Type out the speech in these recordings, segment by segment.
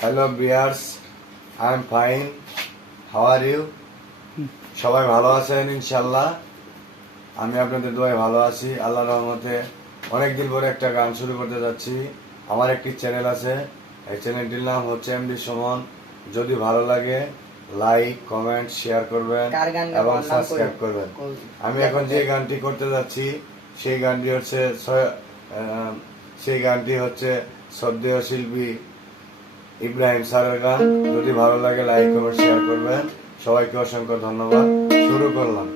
Hello viewers, I am fine. How are you? সবাই ভালো আছেন ইনশাল্লাহ। আমি আপনাদের দোয়ায় ভালো আছি, আল্লাহর রহমতে। অনেকদিন পরে একটা গান শুরু করতে যাচ্ছি। আমার একটি চ্যানেল আছে, এই চ্যানেলটির নাম হচ্ছে এমডি সুমন। যদি ভালো লাগে লাইক, কমেন্ট, শেয়ার করবেন এবং সাবস্ক্রাইব করবেন। আমি এখন যে গানটি করতে যাচ্ছি সেই গানটি হচ্ছে শ্রদ্ধেয় শিল্পী ইব্রাহিম স্যারের গান। যদি ভালো লাগে লাইক, কমেন্ট, শেয়ার করবেন। সবাইকে অসংখ্য ধন্যবাদ। শুরু করলাম।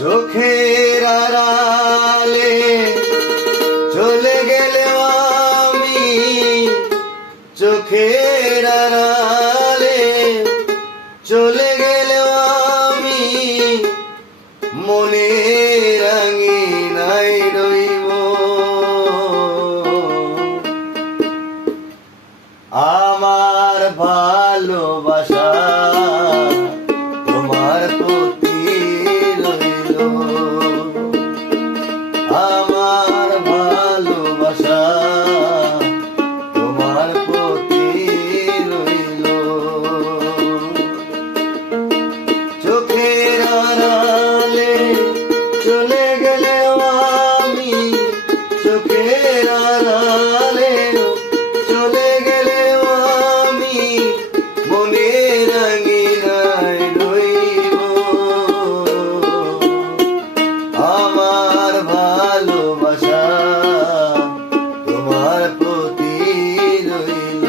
চোখের আড়ালে চলে গেলেও আমি, চোখের আড়ালে চলে গেলেও আমি মনে রাঙিনায় রইব। আমার ভালোবাসা তোমার প্রতি রইল, আমার ভালোবাসা তোমার প্রতি রইল। চোখের আড়ালে চলে গেলেও আমি, চোখের আড়ালে চলে গেলেও আমি মনে রাঙিনায় রইব। আমার ভালোবাসা তোমার প্রতি রইল,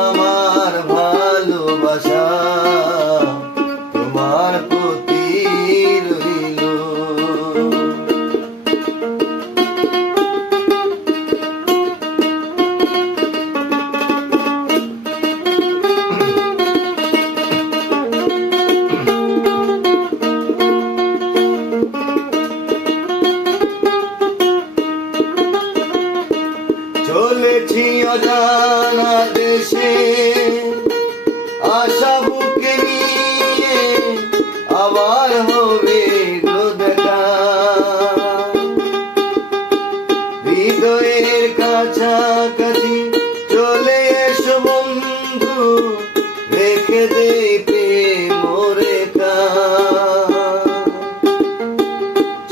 আমার ভালোবাসা তোমার প্রতি রইল। চলেছি অজানা দেশে আশা বুকে নিয়ে, আবার হবে গো দেখা। হৃদয়ের কাছাকাছি চলে এসো বন্ধু, রেখে দেই প্রেম রেখা।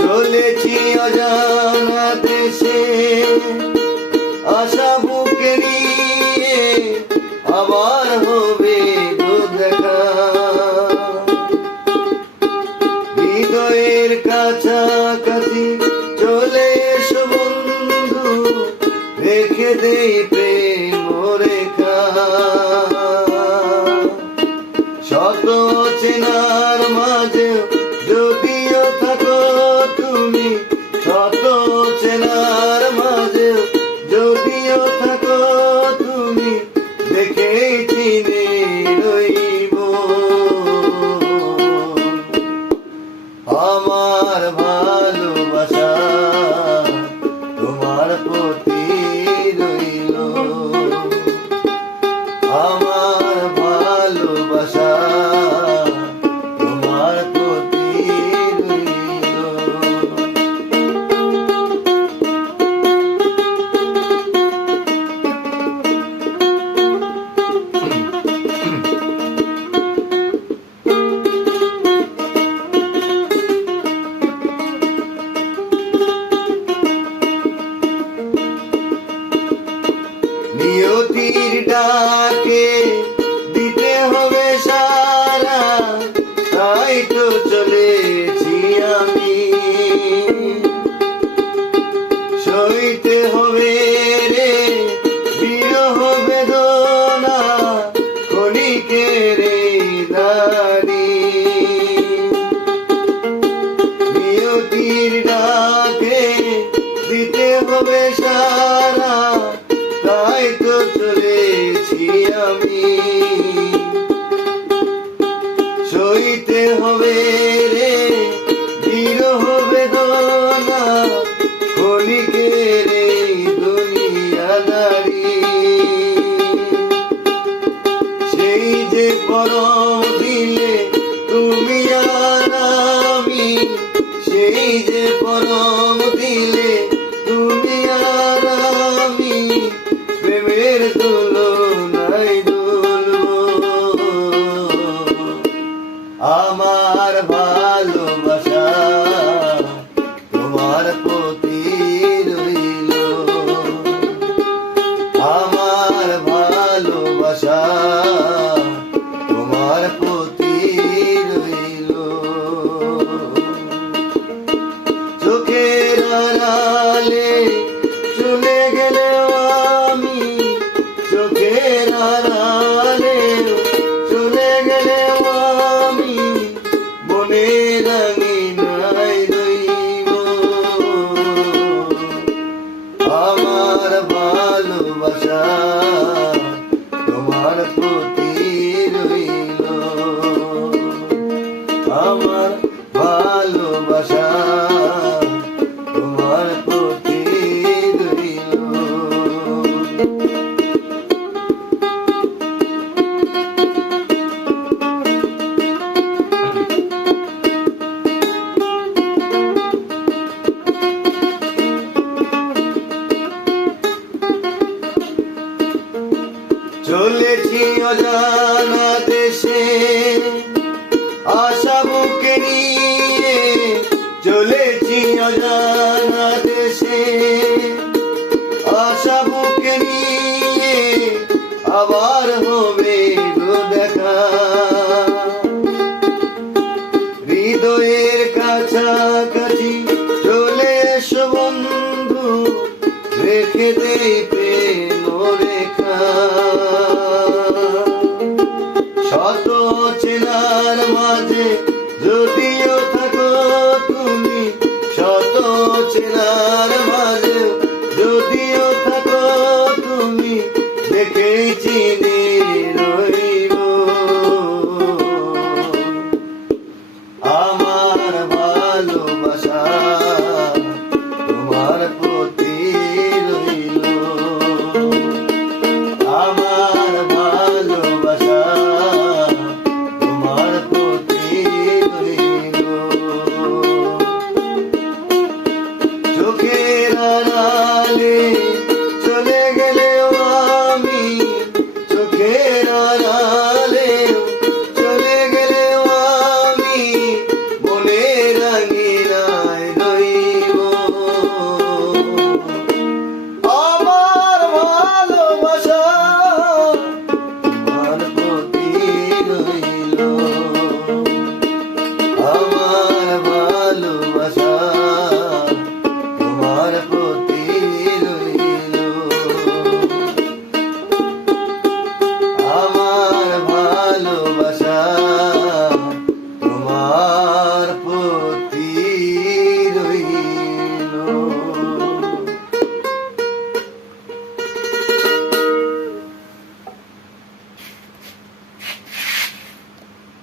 চলেছি অজানা দেশে আশা বুকে নিয়ে, আবার হবে গো দেখা। হৃদয়ের কাছাকাছি চলে এসো বন্ধু, রেখে দেই প্রেম রেখা। শত চেনার মাঝে যদিও থাকো তুমি, শত চেনার মাঝে যদিও থাকো তুমি, দেখেই চিনে রইব। আমার ভালোবাসা তোমার প্রতি রইল, আমার ভালোবাসা তোমার প্রতি রইল। নিয়তির ডাকে দিতে হবে সারা, তাই তো চলেছি আমি। সইতে হবে রে বিরহ বেদনা, ক্ষণিকের এই দাড়ি। নিয়তির ডাকে দিতে হবে সারা, তাই তো চলেছি আমি। সইতে হবে রে বিরহ বেদনা, ক্ষণিকের এই দুনিয়াদারি। সে পরম দিলে তুমি আর আমি, সেই যে পরম দিলে তুমি আর আমি, প্রেমের তুলনায় দুলবো। আমার ভালোবাসা তোমার প্রতি রইল, আমার ভালোবাসা তোমার প্রতি রইল। চোখের আড়ালে চলে গেলে আমি, চোখের আড়ালে চলে গেলে আমি, মনে রাঙিনাই রইব। আমার ভালোবাসা তোমার প্রতি রইল, আমার ভালোবাসা তোমার প্রতি রইল। চলেছি অজানা দেশে আশা বুকে নিয়ে, চলেছি অজানা দেশে আশা বুকে নিয়ে, আবার হবে গো দেখা। হৃদয়ের কাছাকাছি চলে এসো বন্ধু, রেখে দেই প্রেম রেখা। শত চেনার মাঝে যদিও থাকো তুমি, শত চেনার মাঝে যদিও থাকো তুমি, দেখেই চিনি রইব। আমার ভালোবাসা তোমার প্রতি রইল, আমার ভালোবাসা তোমার প্রতি রইল। চোখের আড়ালে চলে গেলেও আমি, চোখের আড়ালে